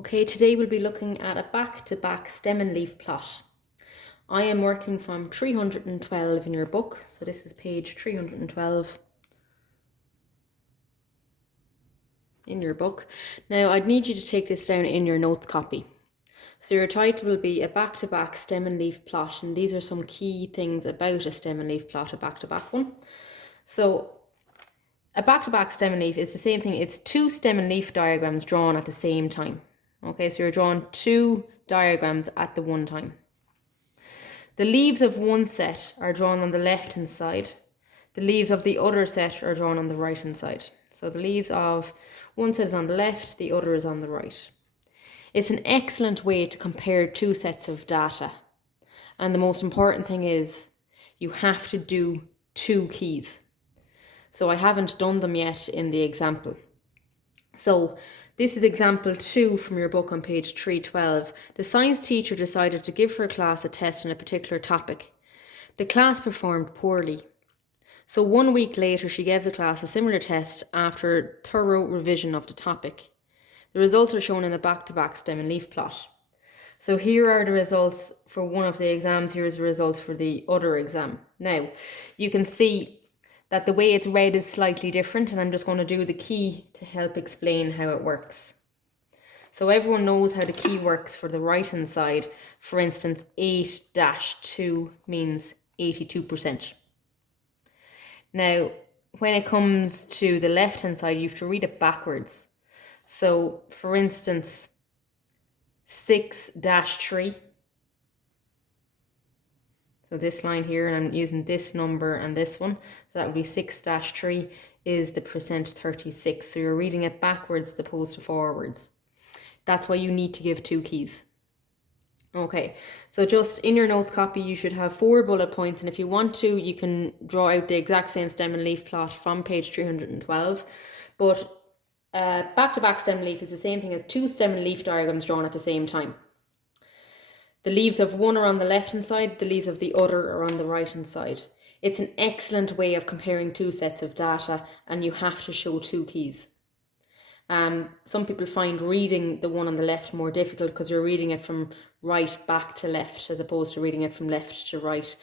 Okay, today we'll be looking at a back-to-back stem and leaf plot. I am working from 312 in your book, so this is page 312 in your book. Now I'd need you to take this down in your notes copy. So your title will be a back-to-back stem and leaf plot, and these are some key things about a stem and leaf plot, a back-to-back one. So a back-to-back stem and leaf is the same thing. It's two stem and leaf diagrams drawn at the same time. Okay, so you're drawing two diagrams at the one time. The leaves of one set are drawn on the left-hand side. The leaves of the other set are drawn on the right-hand side. So the leaves of one set is on the left, the other is on the right. It's an excellent way to compare two sets of data. And the most important thing is you have to do two keys. So I haven't done them yet in the example. So this is example 2 from your book on page 312. The science teacher decided to give her class a test on a particular topic. The class performed poorly. So 1 week later, she gave the class a similar test after thorough revision of the topic. The results are shown in a back-to-back stem and leaf plot. So here are the results for one of the exams. Here's the results for the other exam. Now, you can see that the way it's read is slightly different, and I'm just going to do the key to help explain how it works. So everyone knows how the key works for the right hand side. For instance, 8-2 means 82%. Now, when it comes to the left hand side, you have to read it backwards. So for instance, 6-3. So this line here, and I'm using this number and this one, so that would be 6-3 is the percent 36. So you're reading it backwards as opposed to forwards. That's why you need to give two keys. Okay, so just in your notes copy, you should have 4 bullet points, and if you want to, you can draw out the exact same stem and leaf plot from page 312. But back-to-back stem and leaf is the same thing as two stem and leaf diagrams drawn at the same time. The leaves of one are on the left-hand side, the leaves of the other are on the right-hand side. It's an excellent way of comparing two sets of data, and you have to show two keys. Some people find reading the one on the left more difficult because you're reading it from right back to left as opposed to reading it from left to right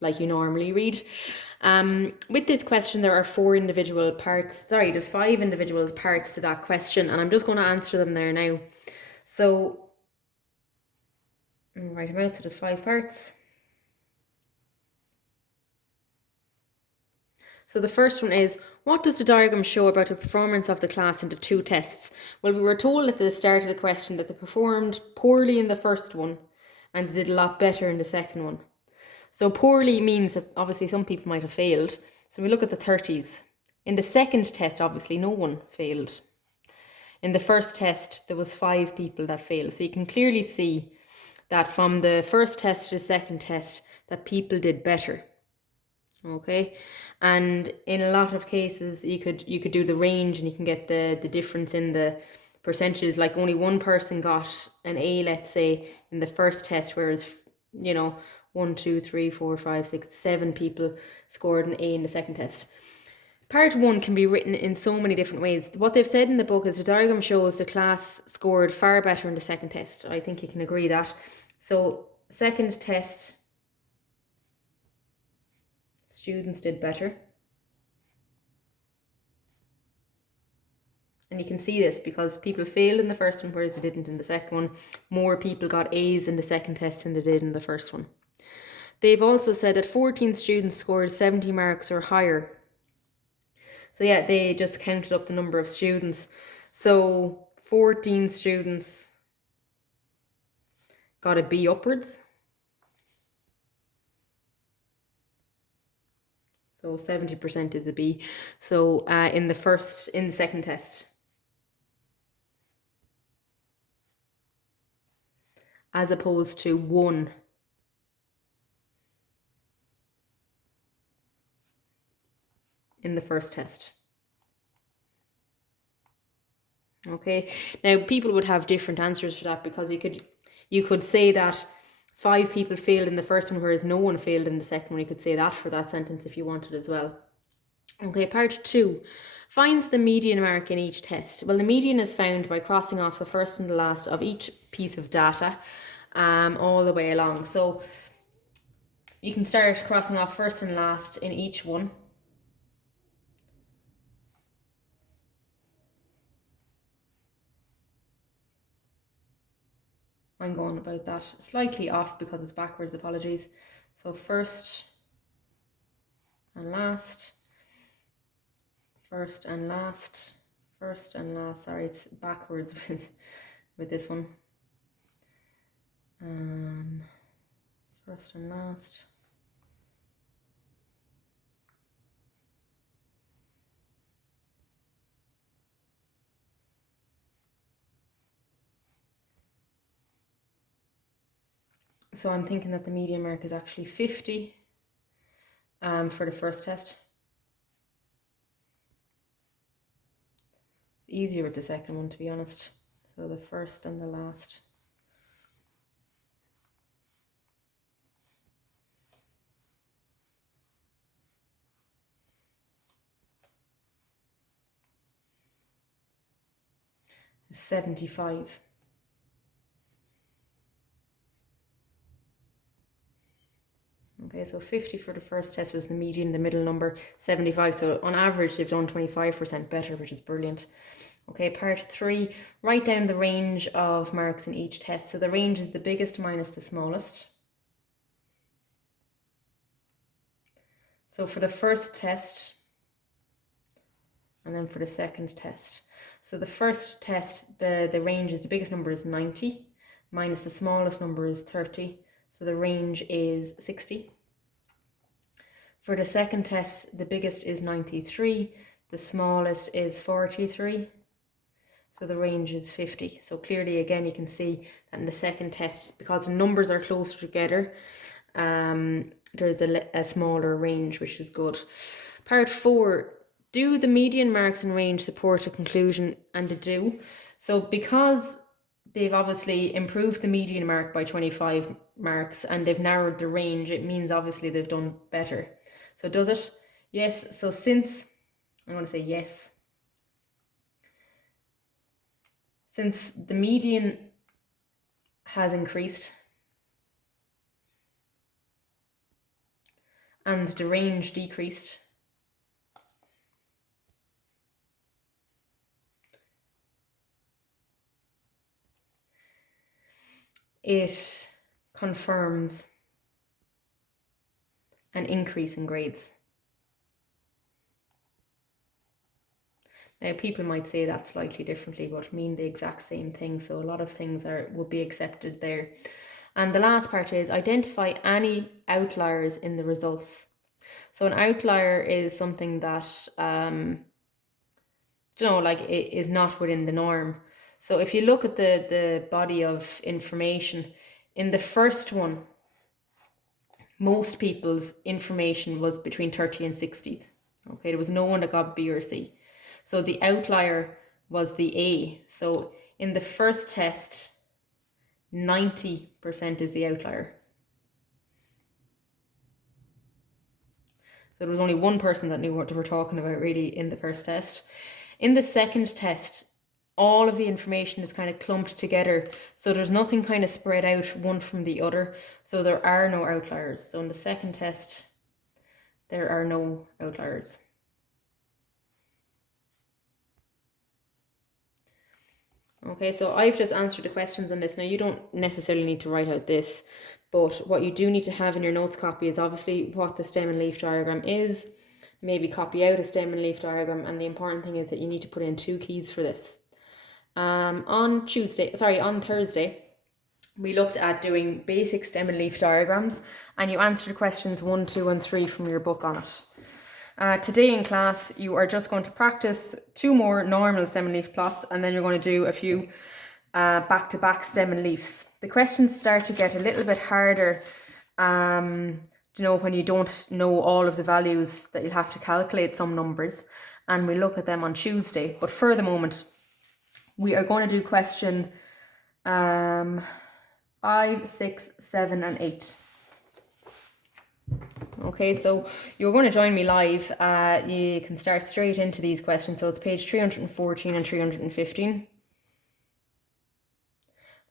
like you normally read. With this question, there are 4 individual parts. Sorry, there's 5 individual parts to that question, and I'm just going to answer them there now. So write them out, so there's 5 parts. So the first one is, what does the diagram show about the performance of the class in the 2 tests? Well, we were told at the start of the question that they performed poorly in the first one and did a lot better in the second one. So poorly means that obviously some people might have failed. So we look at the 30s. In the second test, obviously no one failed. In the first test, there was 5 people that failed. So you can clearly see that from the first test to the second test, that people did better. Okay, and in a lot of cases, you could do the range, and you can get the difference in the percentages. Like only one person got an A, let's say, in the first test, whereas 1, 2, 3, 4, 5, 6, 7 people scored an A in the second test. Part 1 can be written in so many different ways. What they've said in the book is the diagram shows the class scored far better in the second test. I think you can agree that. So second test, students did better. And you can see this because people failed in the first one, whereas they didn't in the second one. More people got A's in the second test than they did in the first one. They've also said that 14 students scored 70 marks or higher. So yeah, they just counted up the number of students. So 14 students got a B upwards. So 70% is a B. So in the second test. As opposed to 1 in the first test. Okay, now people would have different answers for that, because you could say that 5 people failed in the first one, whereas no one failed in the second one. You could say that for that sentence if you wanted as well. Okay, part 2. Finds the median mark in each test. Well, the median is found by crossing off the first and the last of each piece of data all the way along. So you can start crossing off first and last in each one. I'm going about that slightly off because it's backwards, apologies. So first and last, first and last, first and last. Sorry, it's backwards with this one. First and last. So I'm thinking that the median mark is actually 50 for the first test. It's easier with the second one, to be honest. So the first and the last. Is 75. Okay, so 50 for the first test was the median, the middle number 75. So on average, they've done 25% better, which is brilliant. Okay, part 3, write down the range of marks in each test. So the range is the biggest minus the smallest. So for the first test, and then for the second test. So the first test, the range is, the biggest number is 90, minus the smallest number is 30. So the range is 60. For the second test, the biggest is 93, the smallest is 43. So the range is 50. So clearly, again, you can see that in the second test, because the numbers are closer together, there's a smaller range, which is good. Part 4, do the median marks and range support a conclusion? And they do. So because they've obviously improved the median mark by 25 marks and they've narrowed the range, it means obviously they've done better. So does it? Yes. So since, I'm going to say yes. Since the median has increased and the range decreased, it confirms an increase in grades. Now, people might say that slightly differently, but mean the exact same thing. So a lot of things would be accepted there. And the last part is identify any outliers in the results. So an outlier is something that, like it is not within the norm. So if you look at the body of information, in the first one, most people's information was between 30 and 60. Okay, there was no one that got B or C. So the outlier was the A. So in the first test, 90% is the outlier. So there was only one person that knew what they were talking about really in the first test. In the second test, all of the information is kind of clumped together. So there's nothing kind of spread out one from the other. So there are no outliers. So in the second test, there are no outliers. Okay, so I've just answered the questions on this. Now, you don't necessarily need to write out this, but what you do need to have in your notes copy is obviously what the stem and leaf diagram is. Maybe copy out a stem and leaf diagram, and the important thing is that you need to put in 2 keys for this. On Thursday, we looked at doing basic stem and leaf diagrams, and you answered questions 1, 2, and 3 from your book on it. Today in class, you are just going to practice 2 more normal stem and leaf plots, and then you're going to do a few back-to-back stem and leaves. The questions start to get a little bit harder, when you don't know all of the values that you'll have to calculate some numbers, and we look at them on Tuesday. But for the moment, we are going to do question 5, 6, 7, and 8. Okay, so you're going to join me live. You can start straight into these questions. So it's page 314 and 315.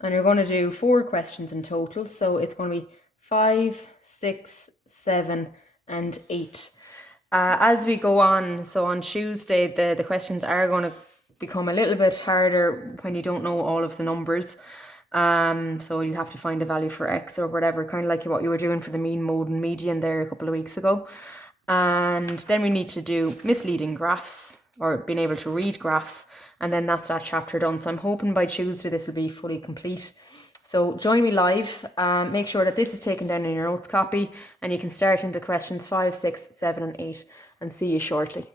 And you're going to do 4 questions in total. So it's going to be 5, 6, 7, and 8. As we go on, so on Tuesday, the questions are going to become a little bit harder when you don't know all of the numbers. So you have to find a value for x or whatever, kind of like what you were doing for the mean, mode, and median there a couple of weeks ago. And then we need to do misleading graphs, or being able to read graphs, and then that's that chapter done. So I'm hoping by Tuesday this will be fully complete. So join me live. Make sure that this is taken down in your notes copy, and you can start into questions 5, 6, 7, and 8, and see you shortly.